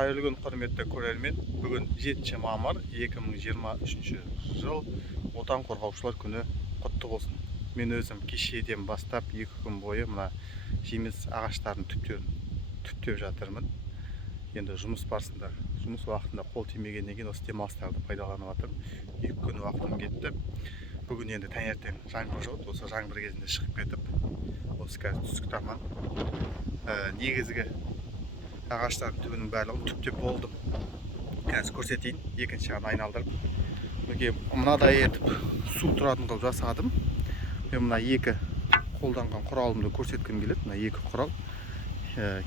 Қайырлы күн, құрметті көрермен. Бүгін 7 мамыр 2023 жыл отан қорғаушылар күні құтты болсын. Мен өзім кешеден бастап 2 күн бойы мына жеміс ағаштарын түптеп жатырмын. Енді жұмыс барысында, жұмыс уақытында қол тимегеннен кейін осы демалыстарды пайдаланып жатырмын. 2 күн уақытым кетті. Бүгін енді таңертең жаңбыр жауды. Осы жаңбыр кезінде шығып кетіп, осы қазір түскі таман негізгі ағаштардың түбінің барлығын түптеп болдым. Қазір көрсетейін. Екінші жағын айналдырып. Мынадай етіп су тұратын қылып жасадым. Мен мына екі қолданған құралымды көрсеткім келеді. Мына екі құрал.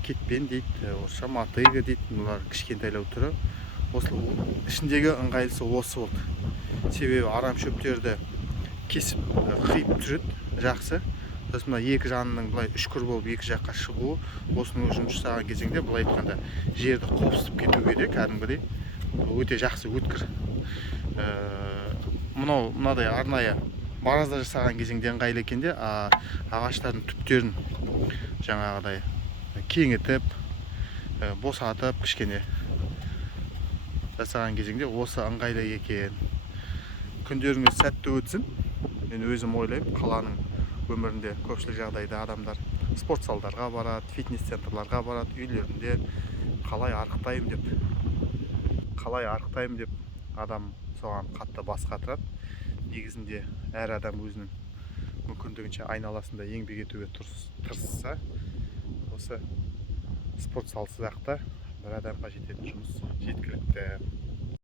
Кетпен дейді, орысша мотыга дейді. Бұлар кішкентайлау түрі. Осы ішіндегі ыңғайлысы осы болды. Себебі арам шөптерді кесіп қиып түсіреді, жақсы. Сосын мына екі жанының былай үшкір болып екі жаққа шығуы, осының жұмыс жасаған кезеңде былай айтқанда жерді қопсытып кету керек, кәдімгідей өте жақсы өткір. Мынадай арнайы маразда жасаған кезеңде ыңғайлы екен де, ағаштардың түптерін жаңағыдай кеңітіп, босатып кішкене жасаған кезеңде осы ыңғайлы екен. Күндеріңіз сәтті өтсін. Мен өзім ойлаймын, қаланың өмірінде көпшілік жағдайда адамдар спорт залдарға барады, фитнес-центрларға барады, үйлерінде қалай арықтаймын деп адам соған қатты бас қатырады. Негізінде әр адам өзінің мүмкіндігінше айналасында еңбек етуге тырысса, осы спорт залсыз-ақ та бір адамға жететін жұмыс жеткілікті.